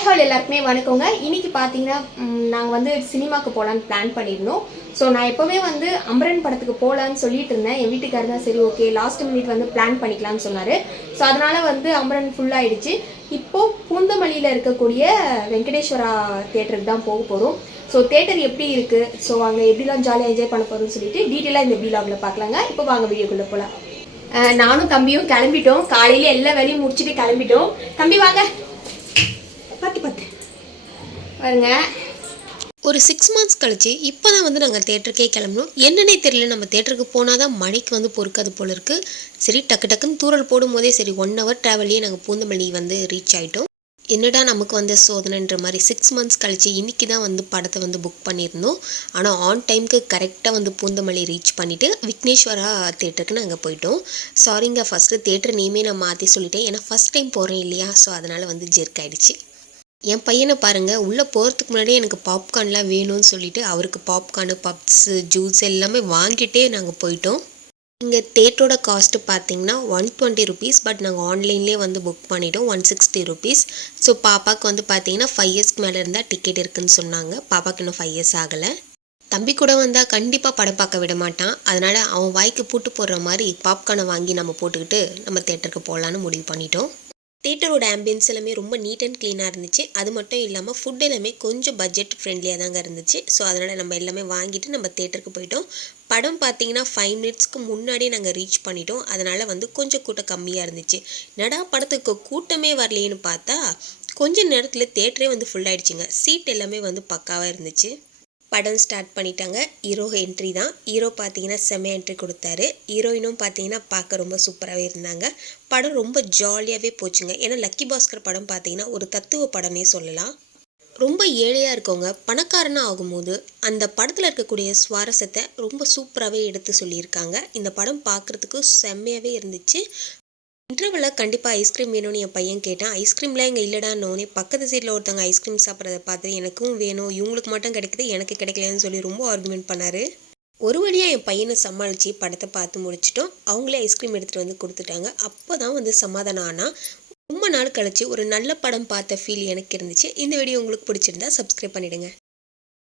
Hi hall எல்லாருக்குமே வணக்கங்க. இன்னைக்கு பார்த்தீங்கன்னா நாங்கள் வந்து சினிமாக்கு போகலான்னு பிளான் பண்ணியிருந்தோம் ஸோ நான் எப்போவுமே வந்து அம்பரன் படத்துக்கு போகலான்னு சொல்லிட்டு இருந்தேன். என் வீட்டுக்காரர் தான் சரி ஓகே லாஸ்ட் மினிட் வந்து பிளான் பண்ணிக்கலாம்னு சொன்னார். ஸோ அதனால் வந்து அம்பரன் ஃபுல்லாகிடுச்சு இப்போது பூந்தமல்லியில் இருக்கக்கூடிய வெங்கடேஸ்வரா தேட்டருக்கு தான் போக போகிறோம் ஸோ தேட்டர் எப்படி இருக்குது ஸோ அங்கே எப்படிலாம் ஜாலியாக என்ஜாய் பண்ண போகிறோம்னு சொல்லிட்டு டீட்டெயிலாக இந்த வீலாகில் பார்க்கலாங்க இப்போ வாங்க வீடியோக்குள்ளே போகலாம் நானும் தம்பியும் கிளம்பிட்டோம். காலையில் எல்லா வேலையும் முடிச்சுட்டு கிளம்பிட்டோம். தம்பி வாங்க. பாருங்க. ஒரு சிக்ஸ் மந்த்ஸ் கழிச்சு இப்போ தான் வந்து நாங்கள் தேட்டருக்கே கிளம்பணும் என்னன்னே தெரியல நம்ம தேட்டருக்கு போனால் தான் மழைக்கு வந்து பொறுக்காது போல இருக்குது சரி டக்கு டக்குன்னு தூரல் போடும் போதே சரி ஒன் ஹவர் ட்ராவல்லையே நாங்கள் பூந்தமல்லி வந்து ரீச் ஆகிட்டோம் என்னடா நமக்கு வந்த சோதனைன்ற மாதிரி சிக்ஸ் மந்த்ஸ் கழிச்சு இன்றைக்கி தான் வந்து படத்தை வந்து புக் பண்ணியிருந்தோம். ஆனால் ஆன் டைமுக்கு கரெக்டாக வந்து பூந்தமல்லி ரீச் பண்ணிவிட்டு விக்னேஸ்வரா தேட்டருக்கு நாங்கள் போயிட்டோம். சாரிங்க ஃபஸ்ட்டு தேட்டர் நேமே நான் மாற்றி சொல்லிட்டேன். ஏன்னா ஃபஸ்ட் டைம் போகிறேன் இல்லையா? ஸோ அதனால் வந்து ஜெர்க் ஆயிடுச்சு. என் பையனை பாருங்கள் உள்ளே போகிறதுக்கு முன்னாடியே எனக்கு பாப்கார்ன்லாம் வேணும்னு சொல்லிட்டு அவருக்கு பாப்கார்னு பப்ஸு ஜூஸ் எல்லாமே வாங்கிட்டே நாங்கள் போயிட்டோம். இங்கே தேட்டரோட காஸ்ட்டு பார்த்தீங்கன்னா ஒன் டுவெண்ட்டி ருபீஸ் பட் நாங்கள் ஆன்லைன்லேயே வந்து புக் பண்ணிட்டோம் ஒன் சிக்ஸ்டி ருபீஸ் ஸோ பாப்பாவுக்கு வந்து பார்த்தீங்கன்னா ஃபைவ் இயர்ஸ்க்கு மேலே இருந்தால் டிக்கெட் இருக்குன்னு சொன்னாங்க. பாப்பாவுக்கு இன்னும் ஃபைவ் இயர்ஸ் ஆகலை. தம்பி கூட வந்தால் கண்டிப்பாக படம் பார்க்க விட மாட்டான். அதனால் அவன் வாய்க்கு பூட்டு போடுற மாதிரி பாப்கார்னை வாங்கி நம்ம போட்டுக்கிட்டு நம்ம தேட்டருக்கு போகலான்னு முடிவு பண்ணிட்டோம். தேட்டரோட ஆம்பியன்ஸ் எல்லாமே ரொம்ப நீட் அண்ட் க்ளீனாக இருந்துச்சு. அது மட்டும் இல்லாமல் ஃபுட் எல்லாமே கொஞ்சம் பட்ஜெட் ஃப்ரெண்ட்லியாக தாங்க இருந்துச்சு. ஸோ அதனால் நம்ம எல்லாமே வாங்கிட்டு நம்ம தேட்டருக்கு போயிட்டோம். படம் பார்த்தீங்கன்னா ஃபைவ் மினிட்ஸ்க்கு முன்னாடியே நாங்கள் ரீச் பண்ணிட்டோம். அதனால் வந்து கொஞ்சம் கூட்டம் கம்மியாக இருந்துச்சு. நடா படத்துக்கு கூட்டமே வரலையேன்னு பார்த்தா கொஞ்ச நேரத்தில் தேட்டரே வந்து ஃபுல் ஆயிடுச்சுங்க. சீட் எல்லாமே வந்து பக்காவாக இருந்துச்சு. படம் ஸ்டார்ட் பண்ணிட்டாங்க. ஹீரோ என்ட்ரி தான். ஹீரோ பார்த்தீங்கன்னா செம்ம என்ட்ரி கொடுத்தாரு. ஹீரோயினும் பார்த்தீங்கன்னா பார்க்க ரொம்ப சூப்பராகவே இருந்தாங்க. படம் ரொம்ப ஜாலியாகவே போச்சுங்க. ஏன்னா லக்கி பாஸ்கர் படம் பார்த்தீங்கன்னா ஒரு தத்துவ படமே சொல்லலாம். ரொம்ப ஏழையாக இருக்கவங்க பணக்காரனாக ஆகும்போது அந்த படத்தில் இருக்கக்கூடிய சுவாரஸ்யத்தை ரொம்ப சூப்பராகவே எடுத்து சொல்லியிருக்காங்க. இந்த படம் பார்க்குறதுக்கு செம்மையாகவே இருந்துச்சு. இன்டர்வலில் கண்டிப்பாக ஐஸ்கிரீம் வேணும்னு என் பையன் கேட்டான். ஐஸ்கிரீம்லாம் இங்கே இல்லைடான்னொன்னே பக்கத்து சீட்டில் ஒருத்தவங்க ஐஸ்கிரீம் சாப்பிட்றத பார்த்து எனக்கும் வேணும். இவங்களுக்கு மட்டும் கிடைக்குது எனக்கு கிடைக்கலன்னு சொல்லி ரொம்ப ஆர்குமெண்ட் பண்ணார். ஒரு வழியாக என் பையனை சமாளித்து படத்தை பார்த்து முடிச்சிட்டோம். அவங்களே ஐஸ்கிரீம் எடுத்துகிட்டு வந்து கொடுத்துட்டாங்க. அப்போ தான் வந்து சமாதானம் ஆனால் ரொம்ப நாள் கழித்து ஒரு நல்ல படம் பார்த்த ஃபீல் எனக்கு இருந்துச்சு. இந்த வீடியோ உங்களுக்கு பிடிச்சிருந்தா சப்ஸ்கிரைப் பண்ணிவிடுங்க